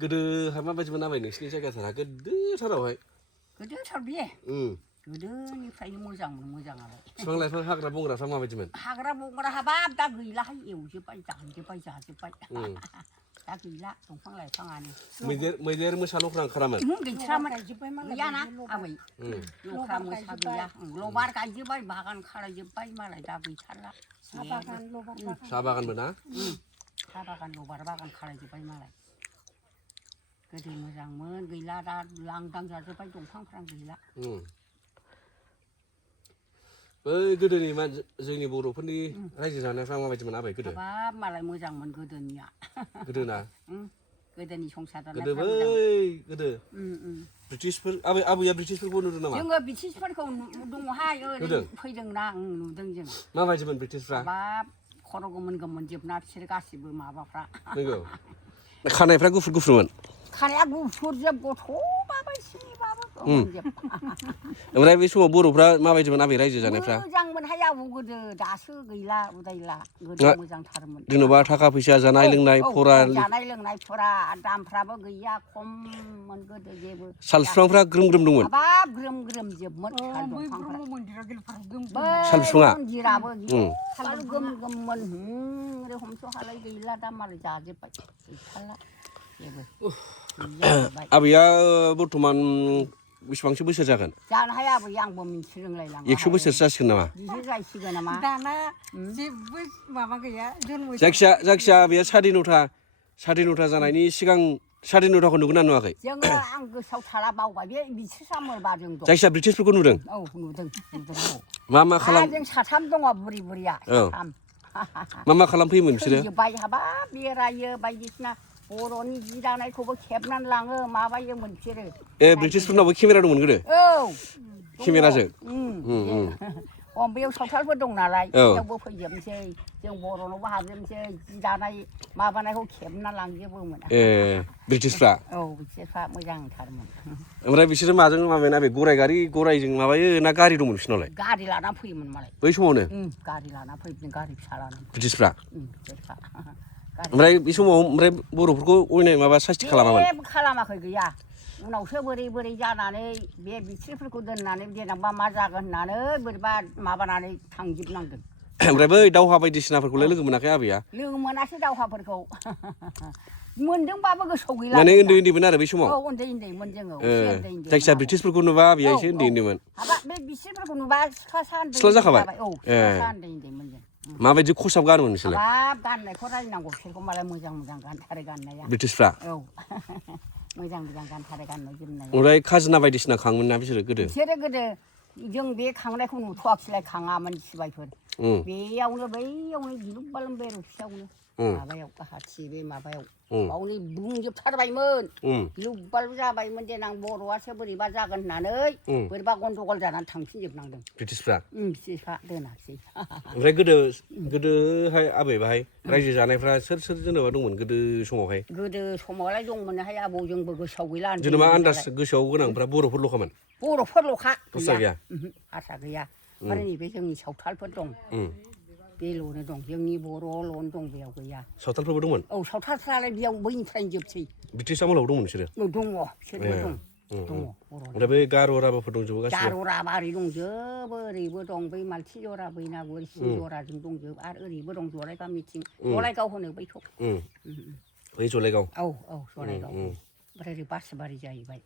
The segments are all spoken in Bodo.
गोदोहाय माबायदिमोन आबै नोंसिनि जायगाथारा गोदोथारावहाय गोदोथार बे गोदोनिफ्रायनो मोजांमोन मोजाङालाय बिफां लाइफां हाग्रा बंग्राफ्रा माबायदिमोन हाग्रा बंग्रा हाबाब दा गैलाहाय एवजोब्बाय दानजोब्बाय जाजोब्बाय दा गैला दंफां लाइफाङानो मैदेर मोसा लख्रा ओंखारामोन गैथारामोन गैयाना आबै लख्रा मोसा गैया लबार गायजोब्बाय बागान खालायजोब्बाय मालाय दा गैथारला साहा बागानबो ना साहा बागान लबार बागान खालायजोब्बाय मालाय गोदो मोजांमोन गैला दा लांदां जाजोब्बाय दंफांफ्रानो गैला बै गोदोनि जोंनि बर'फोरनि रायजो जानायफ्रा माबायदिमोन आबै गोदो हाबाब मालाय मोजांमोन गोदोनिया गोदोना गोदोनि संसार गोदो बै गोदो ब्रिटिशफोर आबैया ब्रिटिशफोरखौ नुदों नामा जोङो ब्रिटिशफोरखौ दङहाय ओरै फैदोंना नुदों जों माबायदिमोन ब्रिटिशफ्रा हाबाब खर' गोमोन गोमोन जोबना बिसोर गासिबो माबाफ्रा नंगौ खानायफ्रा गुफुर गुफुरमोन खानाया गुफुर जोब गथ' माबायसिनिबाबो गोमोनजोब ओमफ्राय बे समाव बर'फ्रा माबायदिमोन आबै रायजो जानायफ्रा मोजांमोनहाय आबौ गोदो दासो गैला उदायला गोदो मोजांथारमोन जेन'बा थाखा फैसा जानाय लोंनाय फरा जानाय लोंनाय फरा दामफ्राबो गैया खममोन गोदो जेबो साल बिफांफ्रा ग्रोम ग्रोम दंमोन हाबाब ग्रोम ग्रोम जोबमोन साल बिफाङा मन्दिराबो गोम गोममोन ओरै हमस' हालाय गैला दा मालाय जाजोब्बाय गैथारला आबैया बर्थमान बेसेबांसो बोसोर जागोन जानो हाया आबै आंबो मिन्थि रोंलायलाङा 100 बोसोरसो जासिगोन नामा बिदि जासिगोन नामा दाना जेबो माबा गैया जायखिया आबैया साराय 9 जानायनि सिगां साराय 9खौ नुगोना नुवाखै जोङो आं गोसोआव थाला बावबाय बे बिसोरसा मोनबा जों दं जायखिया ब्रिटिशफोरखौ नुदों औ नुदों मा खालाम जों साथाम दङ बुरि बुरिया साथाम मा खालामफैयोमोन बिसोरो थैजोब्बाय हाबाब बेरायो बायदिसिना बर'नि जि दानायखौबो खेबनानै लाङो माबायोमोन बिसोरो ब्रिटिशफोरनावबो केमेरा दंमोन गोदो औ केमेराजों बेयाव सावथालफोर दं नालाय बेयावबो फैजोबनोसै जों बर'नावबो हाबजोबनोसै जि दानाय माबानायखौ खेबना लांजोबोमोन ब्रिटिशफ्रा औ ब्रिटिशफ्रा मोजांथारमोन ओमफ्राय बिसोरो माजों माबायोना बे गरायजों माबायो ना गारि दंमोन बिसोरनावलाय गारि लाना फैयोमोन मालाय बै समावनो गारि लाना फैयोमोन गारि फिसा लानानै ब्रिटिशफ्रा ओमफ्राय बे समाव बर'फोरखौ अयनाय माबा सासति खालामामोन जेबो खालामाखै गैया उनावसो बोरै जानानै बे बिस्रिफोरखौ दोननानै देनांबा मा जागोन होननानै बोरैबा माबानानै थांजोबनांदों ओमफ्राय बै दावहा बायदिसिनाफोरखौलाय लोगो मोनाखै आबैया लोगो मोनासै दावहाफोरखौ मोनदोंबाबो गोसोआव गैला माने उन्दैमोन आरो बै समाव औ उन्दैमोन जोङो जायखिया ब्रिटिशफोरखौ नुबा आबैया एसे उन्दैमोन हाबाब बे बिस्रिफोरखौ नुबा सिख्ला जाखाबाय औ सिख्ला उन्दैमोन जों माबायदि खसाब गानोमोन नोंसोरलाय हाबाब गाननायखौ रायनांगौ बिसोरखौ मालाय मोजां गानथारो गाननाया ब्रिटिशफ्रा औ मोजां गानथारो गाननाय जोमनाय ओमफ्राय खाजोना बायदिसिना खाङोमोन ना बिसोरो गोदो जों बे खांनायखौ नुथ'वाखैलाय खाङामोन सिबायफोर बैयावनो गिलुब बालुम बे रुपसायावनो माबायाव हाथि बे माबायाव बावनो बुंजोबथारबायमोन गिलुब बालुब जाबायमोन देनां बर'आसो बोरैबा जागोन होननानै बोरैबा गन्दगल जानानै थांफिनजोबनांदों ब्रिटिशफ्रा दोनाखिसै ओमफ्राय गोदोहाय आबै बाहाय रायजो जानायफ्रा सोर जेनेबा दंमोन गोदो समावलाय दंमोनहाय आबौ जोंबो गोसोआव गैला जेनेबा आन्दाज गोसोआव गोनांफ्रा बर'फोरल'खामोन बर'फोरल'खा दस्रा गैया हारसा गैया आरो नैबे जोंनि सावथालफोर दं बेल'नो दं जोंनि बर'ल'नो दं बेयाव गैया सावथालफोरबो दंमोन औ सावथालफ्रालाय बेयाव बैनिफ्रायनो जोबसै ब्रिटिश आमोलाव दंमोन बिसोरो दङ बिसोरबो दङ ओमफ्राय बै गार' राभाफोर दंजोबो गासिबो गार' राभा ओरै दंजोबो ओरैबो दं बै मालथि जरा बैनागुर जराजों दंजोबो आरो ओरैबो दं जलायगामिथिं जलायगाव होनो बैखौ बै जलायगाव औ जलायगाव ओमफ्राय ओरै बासबारि जाहैबाय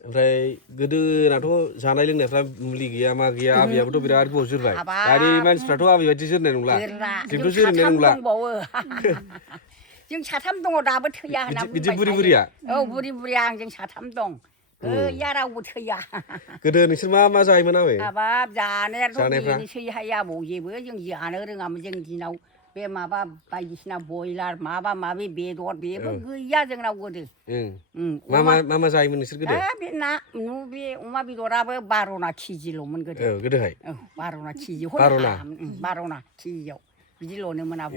ओमफ्राय गोदोनाथ' जानाय लोंनायफ्रा मुलि गैया मा गैया आबैयाबोथ' बिराद गोबाव जोरबाय दानि मानसिफ्राथ' आबै बायदि जोरनाय नंला जोंथ' जोरनाय नंला जों साथाम दङ दाबो थैया होनना बिदि बुरिया औ बुरिया आंजों साथाम दं गैया रावबो थैया गोदो नोंसोर मा जायोमोन आबै हाबाब जानायाथ' बेनोसैहाय आबौ जेबो जों जानो रोङामोन जोंनि दिनाव बे माबा बायदिसिना बयलार माबा माबि बेदर बेबो गैया जोंनाव गोदो मा जायोमोन नोंसोर गोदो बे अमा बेदराबो 12 केजिल'मोन गोदोहाय 12 केजि 12 केजियाव बिदिल'नोमोन आबौ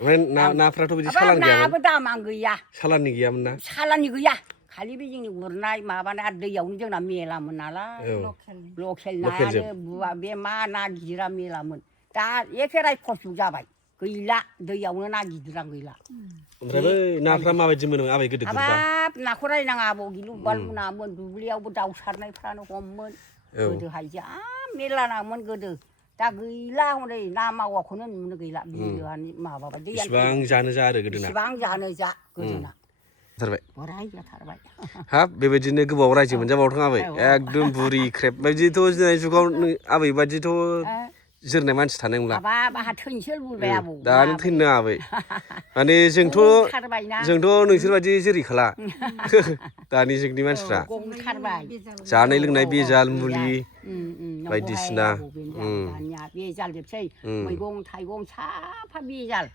ओमफ्राय नाफ्राथ' बिदि सालान गैयामोन नाबो दामानो गैया सालाननि गैयामोन ना सालाननि गैया खालि बे जोंनि गुरनाय माबानाय आरो दैयावनो जोंना मेलामोन नालाय लकेल नायानो बे मा ना गिदिरा मेलामोन दा एखे रायखस जाबाय गैला दैयावनो ना गिदिरानो गैला ओमफ्राय बै नाफ्रा माबायदि मोनो आबै गोदो गुरबा हाबाब नाखौ रायनाङा आबौ गिलु बालु नामोन दुब्लियावबो दाउ सारनायफ्रानो हममोन गोदोहाय जा मेरला नामोन गोदो दा गैला हनै ना मावाखौनो नुनो गैला बिलोआनो माबाबाय इसिबां जानो जा आरो गोदोना इसिबां जानो जा गोदोना जाथारबाय बोराय जाथारबाय हाब बेबायदिनो गोबाव रायजो मोनजाबावथों आबै एकदम बुरि ख्रेब बायदिथ' जोंनि जुगाव आबै बायदिथ' जोरनाय मानसि थानाय नंला हाबाब आंहा थैनोसै लुबैबाय आबौ दा नों थैनो नाङा आबै माने जोंथ' नोंसोरबायदि जोरैखाला दानि जुगनि मानसिफ्रा जानाय लोंनाय बेजाल मुलि बायदिसिना दानिया बेजाल जोबसै मैगं थाइगं साफा बेजाल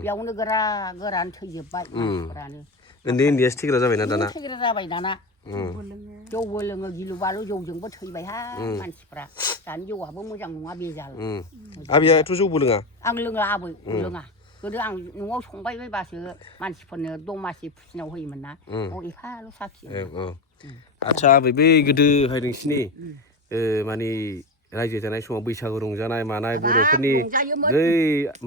बेयावनो गोरा गोरान थैजोबबाय मानसिफोरानो उन्दै उन्दैयासो थैग्रा जाबायना दाना थैग्रा जाबाय दाना जौबो लोङो गिलु बालु जौजोंबो थैबायहाय मानसिफ्रा दानि जौआबो मोजां नङा बेजाल आबैयाथ' जौबो लोङा आं लोङा आबै लोङा गोदो आं न'आव संबाय बायबासो मानसिफोरनो दमासि फुजिनायाव होयोमोन ना एफाल' साखियो आदसा आबै बै गोदोहाय नोंसिनि माने रायजो जानाय समाव बैसागु रंजानाय मानाय बर'फोरनि बै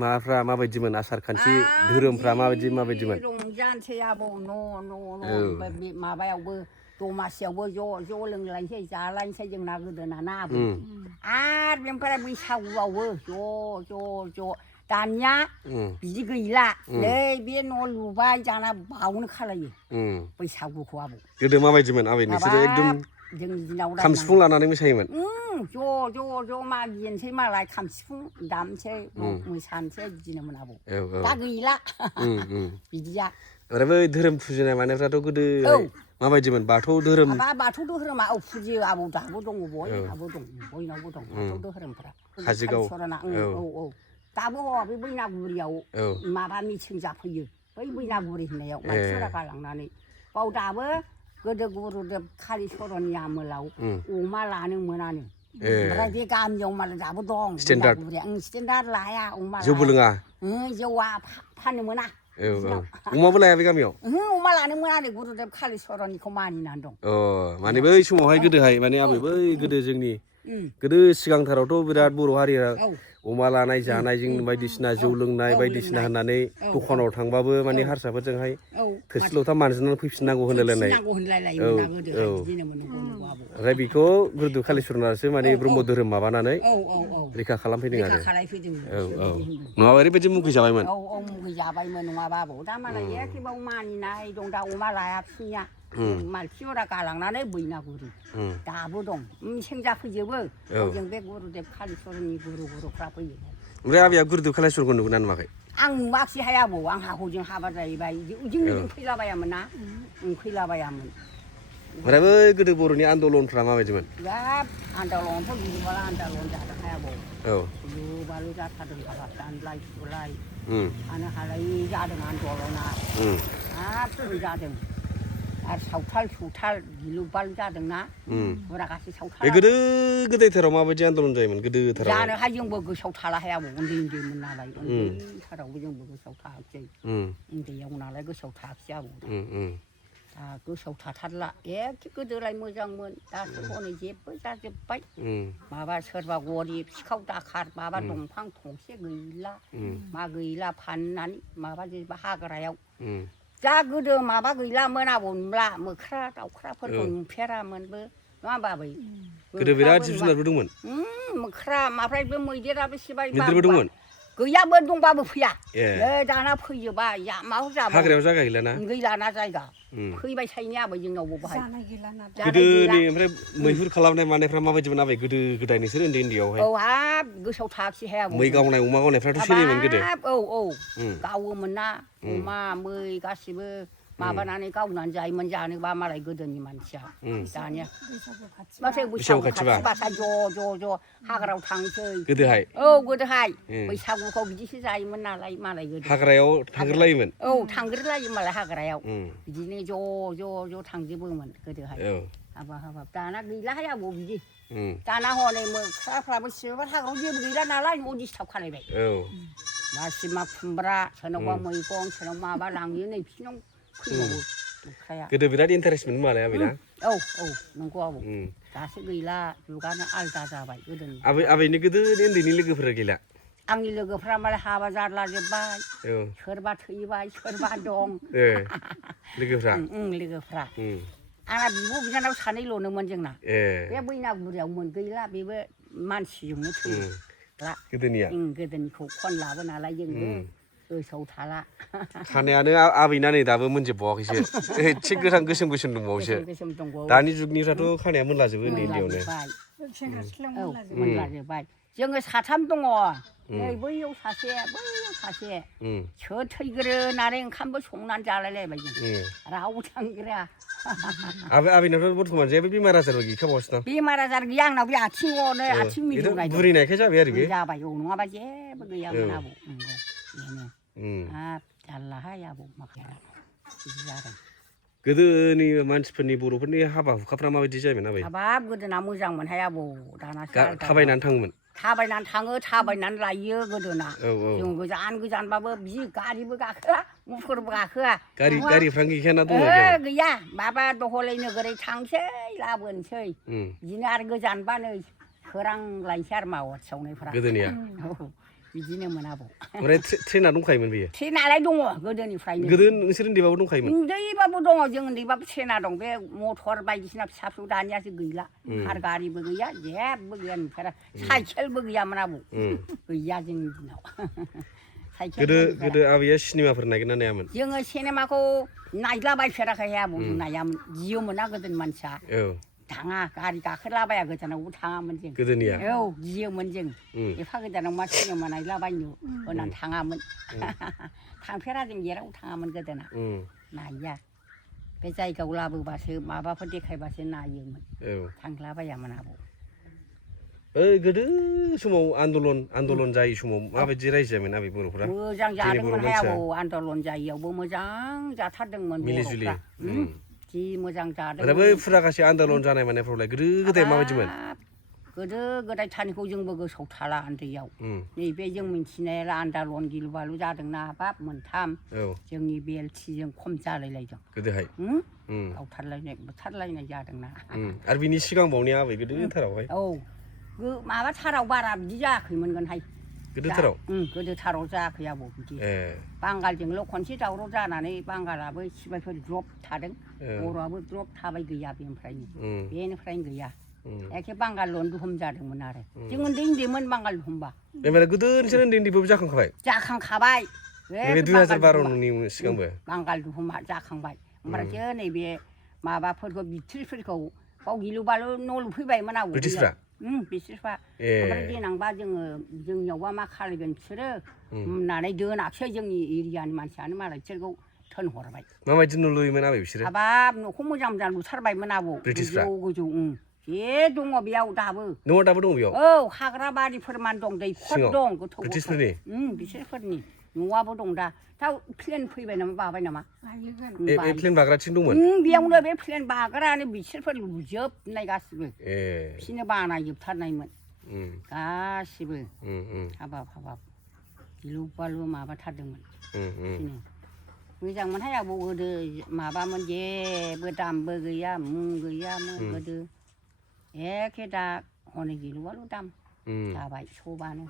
माबाफ्रा माबायदिमोन आसार खान्थि धोरोमफ्रा माबायदिमोन रंजानोसै आबौ न' माबायावबो दमासियावबो ज' लोंलायनोसै जालायनोसै जोंना गोदोना ना आबै आरो बेनिफ्राय बैसागुआवबो ज' दानिया बिदि गैला नै बे न' लुबाय जाना बावनो खालायो बैसागुखौ आबौ गोदो माबायदिमोन आबै नोंसोरो एकदम जोंनि दिनाव खाम सिफुं लानानै मोसायोमोन ज' मागिनोसै मालाय खाम सिफुं दामनोसै मोसानोसै बिदिनोमोन आबौ दा गैला बिदिया आरो बै धोरोम फुजिनाय मानायफ्राथ' गोदो माबायदिमोन बाथौ धोरोम बाथौ धोरोमा फुजियो आबौ दाबो दङ बयनावबो दं बाथौ धोरोमफ्रा कालिचरना दाबो बे बैनागुरियाव माबा मिथिं जाफैयो बै बैनागुरि होननायाव मानसिफोरा गालांनानै बाव दाबो गोदो गुरुदेब कालिचरननि आमोलाव अमा लानो मोनानो ओमफ्राय बे गामियाव मालाय दाबो दं स्टेन्डार्ड लाया अमा जौबो लोङा जौआ फाननो मोना अमाबो लाया बे गामियाव अमा लानो मोनानो गुरुदेब कालिचरननिखौ मानिनानै दं माने बै समावहाय गोदोहाय माने आबै बै गोदो जोंनि गोदो सिगांथारावथ' बिराद बर' हारिया अमा लानाय जानायजों बायदिसिना जौ लोंनाय बायदिसिना होननानै दखानाव थांबाबो माने हारसाफोरजोंहाय थोरसि लथा मानजिनानै फैफिननांगौ होनलायलायनाय ओमफ्राय बेखौ गुरुदेब कालिचरनासो माने ब्रह्म धोरोम माबानानै रैखा खालामफैदों आरो नङाबा ओरैबायदि मुगै जाबायमोन मुगै जाबायमोन नङाबा आबौ दा मालाय एखेबाव मानिनाय दं दा अमा लायाखिसैया मानसिफोरा गालांनानै बैनागुरि दाबो दं मेसें जाफैजोबो जों बे गुरुदेब कालिचरननि गुरुफ्रा फैयो ओमफ्राय आबैया गुरुदेब कालिचरनखौ नुगोना नुवाखै आं नुवाखिसैहाय आबौ आंहा हजों हाबा जाहैबाय जोंनिजों फैलाबायामोन ना फैलाबायामोन ओमफ्राय बै गोदो बर'नि आन्दलनफ्रा माबायदिमोन बिराद आन्दलनथ' गिलुबाला आन्दलन जादोंहाय आबौ गिलुबालु जाथारदों हाबाब दानलाय सुलाय थानो हालायि जादों आन्दलना हाब जादों आरो सावथाल गिलुबालु जादोंना बुरागासे सावथाल बे गोदोथाराव माबायदि आन्दलन जायोमोन गोदोथाराव जानोहाय जोंबो गोसोआव थालाहाय आबौ उन्दैमोन नालाय उन्दैथारावबो जोंबो गोसोआव थायाखिसै उन्दैयाव नालाय गोसोआव थायाखिसै आबौ दा गोसोआव थाथारला एखे गोदोलाय मोजांमोन दासो हनै जेबो जाजोब्बाय माबा सोरबा गरिब सिखाव दाखार माबा दंफां थंसे गैला मा गैला फाननानै माबाजोबा हाग्रायाव दा गोदो माबा गैलामोन आबौ नुला मोख्रा दाउख्राफोरखौ नुफेरामोनबो नङा होमबा आबै गोदो बिराद जिब जुनारबो दंमोन मोख्रा ओमफ्राय बे मैदेराबो सिबाय मैदेरबो दंमोन गैयाबो दंबाबो फैया दाना फैयोबा माबा जाबाय हाग्रायाव जायगा गैलाना गैलाना जायगा फैबाय थायोनि आबै जोंनावबो बाहाय गोदोनि ओमफ्राय मैहुर खालामनाय मानायफ्रा माबायदिमोन आबै गोदो गोदाय नोंसोर उन्दैयावहाय हाब गोसोआव थायाखिसैहाय आबौ मै गावनाय अमा गावनायफ्राथ' सोलियोमोन गोदो गावोमोन ना अमा मै गासिबो माबानानै गावनानै जायोमोन जानोबा मालाय गोदोनि मानसिया दानिया बैसागु खाथिबाथाय ज' हाग्रायाव थांसै गोदोहाय बैसागुखौ बिदिसो जायोमोन नालाय मालाय गोदो हाग्रायाव थांग्रोलायोमोन थांग्रोलायो मालाय हाग्रायाव बिदिनो ज' थांजोबोमोन गोदोहाय हाबाब दाना गैलाहाय आबौ बिदि दाना हनै मोख्राफ्राबो सिबोबा हाग्रायाव जेबो गैला नालाय न'आव डिस्टार्ब खालायबाय मासिमा खुमब्रा सोरनावबा मैगं सोरनाव माबा लाङो नै बिसिनाव फैबावो मोख्राया गोदो बिराद इन्टारेस्टमोन मालाय आबैना नंगौ आबौ दासो गैला जुगानो आलदा जाबाय गोदोनि आबैनि गोदोनि उन्दैनि लोगोफोरा गैला आंनि लोगोफ्रा मालाय हाबा जारलाजोब्बाय औ सोरबा थैबाय सोरबा दं लोगोफ्रा लोगोफ्रा आंना बिब' बिनानाव सानैल'नोमोन जोंना बे बैनागुरियावमोन गैला बेबो मानसिजोंनो थैला गोदोनिखौ खनलाबो नालाय जोङो गोसोआव थाला खानायानो आबैना नै दाबो मोनजोबबावाखैसो एसे गोसोम गोसोम दंबावोसो दानि जुगनिफ्राथ' खानाया मोनलाजोबो उन्दै उन्दैयावनो सेंग्रा सिख्ला मोनलाजोबो मोनलाजोब्बाय जोङो साथाम दङ नै बैयाव सासे बैयाव सासे सोर थैग्रो होननानै ओंखामबो संनानै जालायलायबाय जों रावबो थांग्रोआ आबैनाथ' बर्थमान जेबो बेमार आजारबो गैखाबावासो दां बेमार आजार गैया आंनाव बे आथिङावनो आथिं मिजौनाय बुरिनायखाय जाबाय आरो बे जाबाय औ नङाबा जेबो गैयामोन आबौ बेनो हाब जारलाहाय आबौ माखाया बिदि जादों गोदोनि मानसिफोरनि बर'फोरनि हाबा हुखाफ्रा माबायदि जायोमोन आबै हाबाब गोदोना मोजांमोनहाय आबौ दानासो थाबायनानै थाङोमोन थाबायनानै थाङो थाबायनानै लायो गोदोना जों गोजान गोजानबाबो बि गारिबो गाखोआ मथरबो गाखोआ गारिफ्रानो गैखायाना दङ गैया माबा दहलै नोगोरै थांसै लाबोनोसै बिदिनो आरो गोजानबा नै सोरांलायसै आरो मावार सावनायफ्रा गोदोनिया बिदिनोमोन आबौ ओमफ्राय ट्रेना दंखायोमोन बेयो ट्रेनालाय दङ गोदोनिफ्रायनो गोदो नोंसोर उन्दैबाबो दंखायोमोन उन्दैबाबो दङ जों उन्दैबाबो ट्रेना दं बे मटर बायदिसिना फिसा फिसौ दानियासो गैला कार गारिबो गैया जेबो गैया नुफेरा साइकेलबो गैयामोन आबौ गैया जोंनि दिनाव गोदो आबैया सिनेमाफोर नायगोन ना नायामोन जोङो सिनेमाखौ नायलाबायफेराखै आबौ जों नायामोन गियोमोन ना गोदोनि मानसिया थाङा गारि गाखोलाबाया गोजानावबो थाङामोन जों गोदोनिया औ गियोमोन जों एफा गोजानाव मा सिनेमा नायलाबायनो होननानै थाङामोन थांफेरा जों जेरावबो थाङामोन गोदोना नाया बे जायगायाव लाबोबासो माबाफोर देखायबासो नायोमोन थांलाबायामोन आबौ गोदो समाव आन्दलन जायै समाव माबायदि रायजो जायोमोन आबै बर'फ्रा मोजां जादोंमोनहाय आबौ आन्दलन जायैयावबो मोजां जाथारदोंमोन मिलिजुलि जि मोजां जादों बै फुरागासे आन्दलन जानाय मानायफ्रावलाय गोदो गोदाय माबायदिमोन गोदो गोदाय थानिखौ जोंबो गोसोआव थाला उन्दैयाव नैबे जों मिन्थिनाया आन्दलन गिलु बालु जादोंना हाबाब मोनथाम जोंनि बेलथिजों खम जालायलायदों गोदोहाय गावथारलायनाय बुथारलायनाय जादोंना आरो बिनि सिगांबावनिया आबै गोदोथारावहाय माबाथाराव बारा बिदि जायाखैमोनगोनहाय गोदोथाराव जायाखै आबौ बिदि बांगालजोंल' खनसे दावराव जानानै बांगालाबो सिबायफोर द्रप थादों बर'आबो द्रप थाबाय गैया बेनिफ्रायनो गैया एखे बांगालल' दुहुम जादोंमोन आरो जों उन्दै उन्दैमोन बांगाल दुहुमबा गोदो नोंसोर उन्दै उन्दैबाबो जाखांखाबाय बे 2012नि सिगांबो बांगाल दुहुमा जाखांबाय ओमफ्रायसो नैबे माबाफोरखौ बिथ्रिफोरखौ बाव गिलु बालु न' लुफैबायमोन आबौ बिसोरफ्रा ओमफ्राय देनांबा जोंनियावबा मा खालायगोन बिसोरो होननानै दोनाखसै जोंनि एरियानि मानसियानो मालाय बिसोरखौ थोनहरबाय माबायदि न' लुयोमोन आबै बिसोरो हाबाब न'खौ मोजां मोजां लुथारबायमोन आबौ गोजौ जे दङ बेयाव दाबो न'आ दाबो दङ बेयाव हाग्रा बारिफोरमान दं दैखर दं गोथौ बिसोरफोरनि न'आबो दं दा प्लेन फैबाय नामा बाबाय नामा प्लेन बाग्राथिं दंमोन बेयावनो बे प्लेन बाग्रायानो बिसोरफोर लुजोबनाय गासिबो बिसोरनो बानायजोबथारनायमोन गासिबो हाबाब गिलु बालु माबाथारदोंमोन मोजांमोनहाय आबौ गोदो माबामोन जेबो दामबो गैया मुं गैयामोन गोदो एखे दा हनै गिलु बालु दाम जाबाय सबानो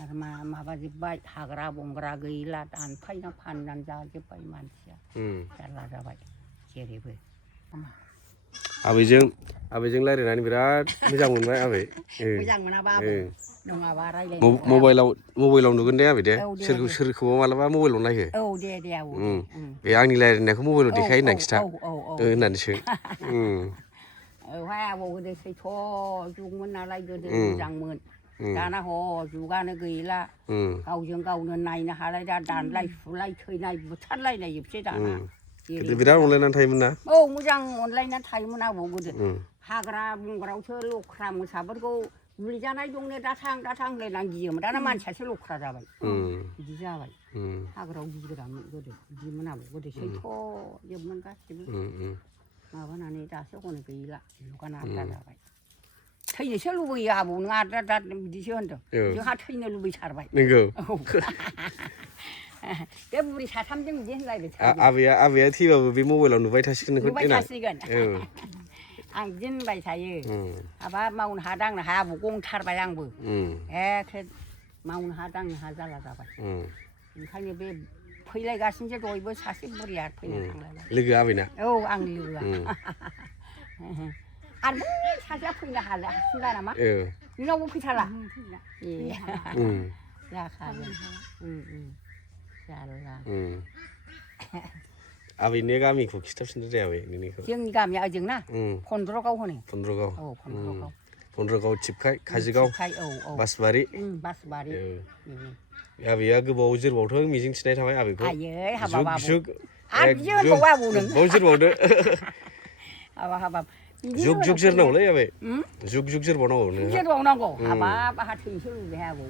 आरो माबाजोब्बाय हाग्रा बंग्रा गैला दानफायना फाननानै जाजोब्बाय मानसिया जारला जाबाय जेरैबो आबैजों रायज्लायनानै बिराद मोजां मोनबाय आबै मोजां मोनाबा नङाबा रायज्लायनो मबाइलाव नुगोन दे आबै दे सोरखौबा मालाबा मबाइलाव नायो दे आबौ बे आंनि रायज्लायनायखौ मबाइलाव देखायो होनना खिथा होननानैसो औहाय आबौ गोदो सैथ' जुगमोन नालाय गोदो मोजांमोन दाना जुगानो गैला गावजों गावनो नायनो हालाय दा दानलाय सुलाय थैनाय बुथारलायनाय जोबसै दाना बिराद अनलायनानै थायोमोन ना मोजां अनलायनानै थायोमोन आबौ गोदो हाग्रा बंग्रायावसो लख्रा मोसाफोरखौ बुलिजानाय दंनो दाथां होनलायनानै गियोमोन दाना मानसियासो लख्रा जाबाय बिदि जाबाय हाग्रायाव गिग्रामोन गोदो बिदिमोन आबौ गोदो सैथ' जोबमोन गासिबो माबानानै दासो हनै गैला जुगानो आद्रा जाबाय थैनोसो लुबैयो आबौ नों आद्रा बिदिसो होनदों जोंहा थैनो लुबैथारबाय नंगौ बे बुरि साथामजों बिदि होनलायबाय आबैया थैबाबो बे मबाइलाव नुबाय थासिगोन नुबाय थासिगोन आं बिदि होनबाय थायो हाबा मावनो हा दांनो हाया आबौ गंथारबाय आंबो एखे मावनो हा दांनो हा जाला जाबाय ओंखायनो बे फैलायगासिनोसो दयबो सासे बुरिया फैनो थांलायबाय लोगो आबैना औ आं लोगोआ आरो बै सासेया फैनो हासिनला नामा नोंनावबो फैथारला ए जाखागोन जारला आबैनि गामिखौ खिथाफिनदो दे आबै नोंनिखौ जोंनि गामिया ओजोंना फन्द्रगाव होनो फन्द्रगाव औ फन्द्रगाव फन्द्रगाव थिपखाय काजिगाव बासबारि बासबारि आबैया गोबाव जोरबावथों मिजिं थिनाय थाबाय आबैखौ आयै हाबाब जुग आरो जोरबावो आबौ नों बाव जोरबावदो हाबाब जुग जुग जोरनांगौलै आबै जुग जुग जोरबावनांगौ जोरबावनांगौ हाबाब आंहा थैनोसो लुबैबाय आबौ